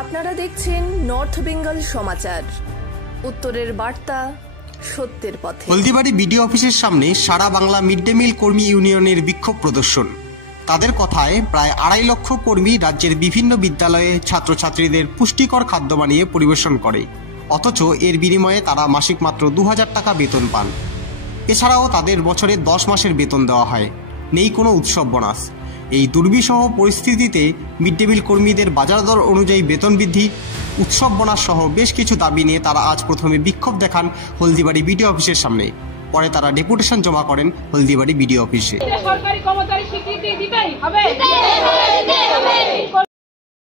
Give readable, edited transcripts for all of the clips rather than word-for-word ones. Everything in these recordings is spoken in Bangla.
আপনারা দেখছেন নর্থ বেঙ্গল সমাচার, উত্তরের বার্তা, সত্যের পথে। হলদিবাড়ি বিডিও অফিসের সামনে সারা বাংলা মিড ডে মিল কর্মী ইউনিয়নের বিক্ষোভ প্রদর্শন। তাদের কথায় প্রায় 2.5 লক্ষ কর্মী রাজ্যের বিভিন্ন বিদ্যালয়ে ছাত্রছাত্রীদের পুষ্টিকর খাদ্য বানিয়ে পরিবেশন করে, অথচ এর বিনিময়ে তারা মাসিক মাত্র 2000 টাকা বেতন পান। এছাড়াও তাদের বছরে 10 মাসের বেতন দেওয়া হয়, নেই কোনো উৎসব বোনাস। এই দুর্বিষহ পরিস্থিতিতে মিড ডে মিল কর্মীদের বাজার দর অনুযায়ী বেতন বৃদ্ধি, উৎসব বোনাস সহ বেশ কিছু দাবি নিয়ে তারা আজ প্রথমে বিক্ষোভ দেখান হলদিবাড়ি বিডিও অফিসের সামনে। পরে তারা ডেপুটেশন জমা করেন হলদিবাড়ি বিডিও অফিসে।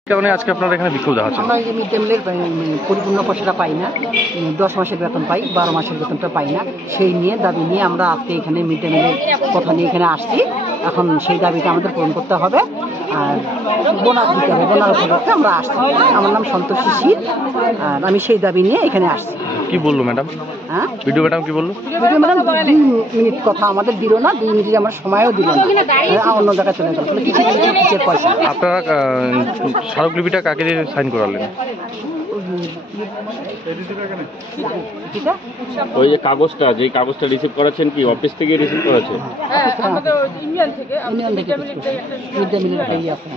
কারণে আজকে আপনারা এখানে বিক্ষোভ দেখাচ্ছেন? আমরা এই মিড ডে মিলের পরিপূর্ণ পয়সাটা পাই না, 10 মাসের বেতন পাই, 12 মাসের বেতনটা পাই না। সেই নিয়ে দাবি নিয়ে আমরা আজকে এখানে মিড ডে মিলের কথা নিয়ে এখানে আসছি। এখন সেই দাবিটা আমাদের পূরণ করতে হবে আর বোনাস দিতে হবে। বোনাস উপলক্ষে আমরা আসছি। আমার নাম সন্তোষী শীল আর আমি সেই দাবি নিয়ে এখানে আসছি। কি বললো ম্যাডাম? হ্যাঁ, ভিডিও ম্যাডাম কি বললো? ভিডিও ম্যাডাম 2 মিনিট কথা আমাদের দিল না, 2 মিনিট আমার সময়ও দিল না, অন্য জায়গায় চলে গেল। কিসের পয়সা? আপনারা স্মারকলিপিটা কাকে দিয়ে সাইন করালেন? ওই যে কাগজটা, যে কাগজটা রিসিভ করাচ্ছেন কি অফিস থেকে রিসিভ করাচ্ছেন? ইউনিয়ন থেকে মিড ডে মিলের একটা ইয়ে আছে।